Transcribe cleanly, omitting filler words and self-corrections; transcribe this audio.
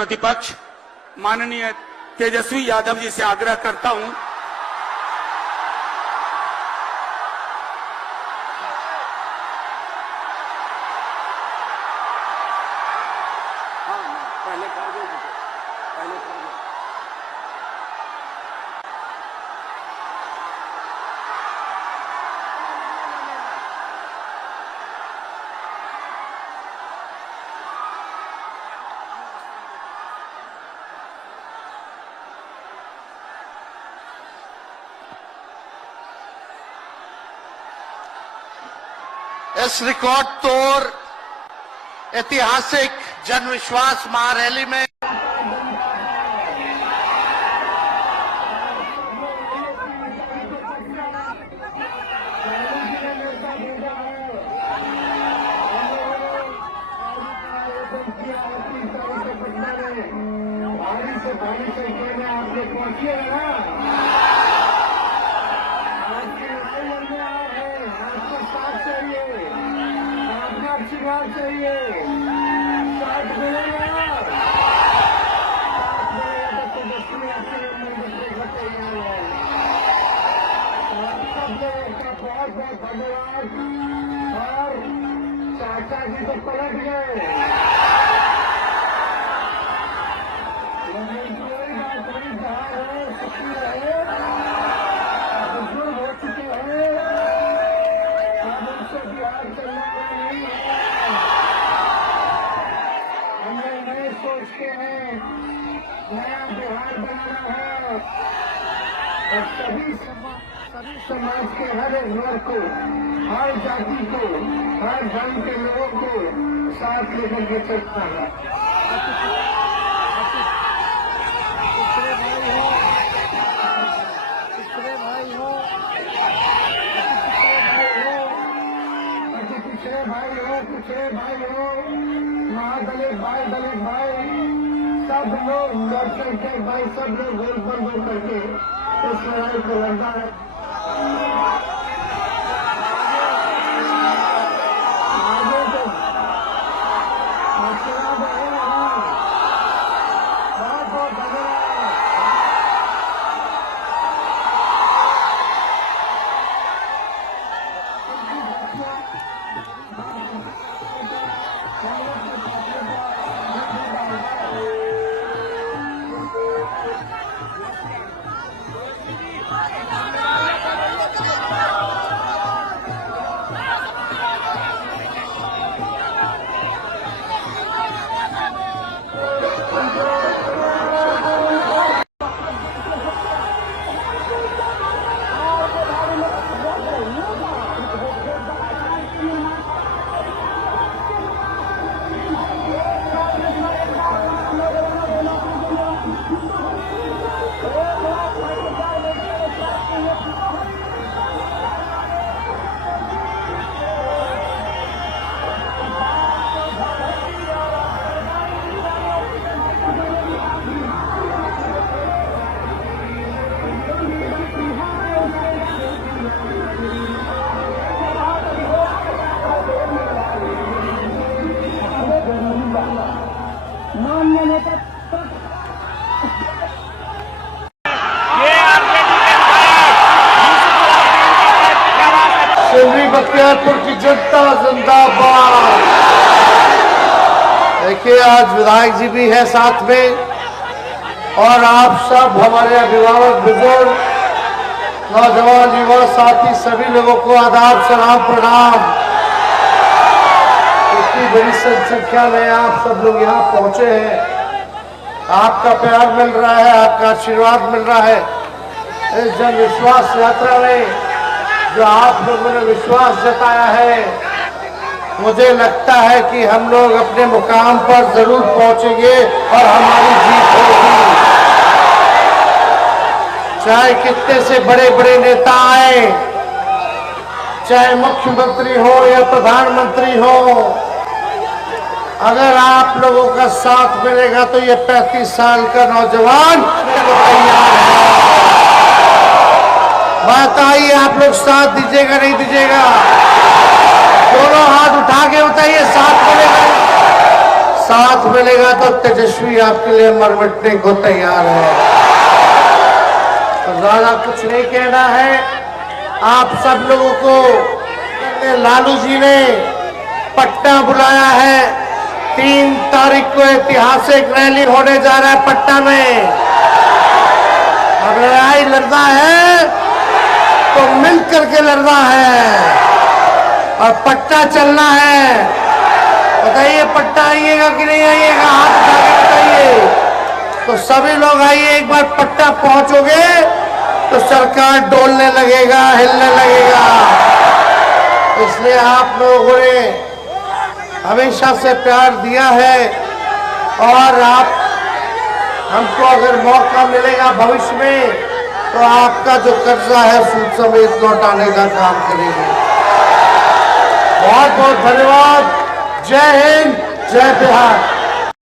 प्रतिपक्ष माननीय तेजस्वी यादव जी से आग्रह करता हूं इस रिकॉर्ड तोड़ ऐतिहासिक जनविश्वास महारैली में आशीर्वाद चाहिए, साथ मिलेगा तो दक्षिणी तैयार है। सब लोगों का बहुत बहुत धन्यवाद। और चाचा जी तो पलट गए, कोई बात नहीं, बाहर है, सुखी रहे, बुजुर्ग हो चुके हैं, अब उनसे बिहार चलना नहीं है। हमने नए सोच के हैं, नया बिहार बनाना है और सभी समाज के हर एक वर्ग को, हर जाति को, हर धर्म के लोगों को साथ लेकर के चलना है। पिछड़े भाई हो, पिछड़े भाई हो, पिछड़े भाई हो, पिछड़े भाई हो, महादलित भाई, दलित भाई, सब लोग लड़के के भाई, सब लोग गोल बंद हो करके इस लड़ाई को लड़ना है। आगे तो आशीर्वाद रहेगा। बहुत बहुत धन्यवाद। शिवरी बख्तियारपुर की जनता जिंदाबाद। देखिए, आज विधायक जी भी है साथ में और आप सब हमारे अभिभावक, बुजुर्ग, नौजवान, युवा साथी, सभी लोगों को आदाब, सलाम, प्रणाम। इतनी बड़ी संख्या में आप सब लोग यहाँ पहुंचे हैं, आपका प्यार मिल रहा है, आपका आशीर्वाद मिल रहा है। इस जन विश्वास यात्रा में जो आप लोगों ने विश्वास जताया है, मुझे लगता है कि हम लोग अपने मुकाम पर जरूर पहुंचेंगे और हमारी जीत होगी। चाहे कितने से बड़े बड़े नेता आए, चाहे मुख्यमंत्री हो या प्रधानमंत्री हो, अगर आप लोगों का साथ मिलेगा तो ये 35 साल का नौजवान तैयार है। बात आई, आप लोग साथ दीजिएगा नहीं दीजिएगा? दोनों हाथ उठा के बताइए, साथ मिलेगा, साथ मिलेगा तो तेजस्वी आपके लिए मर मिटने को तैयार है। तो ज्यादा कुछ नहीं कहना है। आप सब लोगों को लालू जी ने पटना बुलाया है। 3 तारीख को ऐतिहासिक रैली होने जा रहा है पटना में। अब लड़ाई लड़ना है तो मिल करके लड़ना है और पटना चलना है। बताइए पटना आइएगा कि नहीं आइएगा? हाथ उठा के बताइए। तो सभी लोग आइए। एक बार पटना पहुंचोगे तो सरकार डोलने लगेगा, हिलने लगेगा। इसलिए आप लोगों ने हमेशा से प्यार दिया है और आप हमको अगर मौका मिलेगा भविष्य में तो आपका जो कर्जा है सूद समेत लौटाने का काम करेंगे। बहुत बहुत धन्यवाद। जय हिंद, जय बिहार।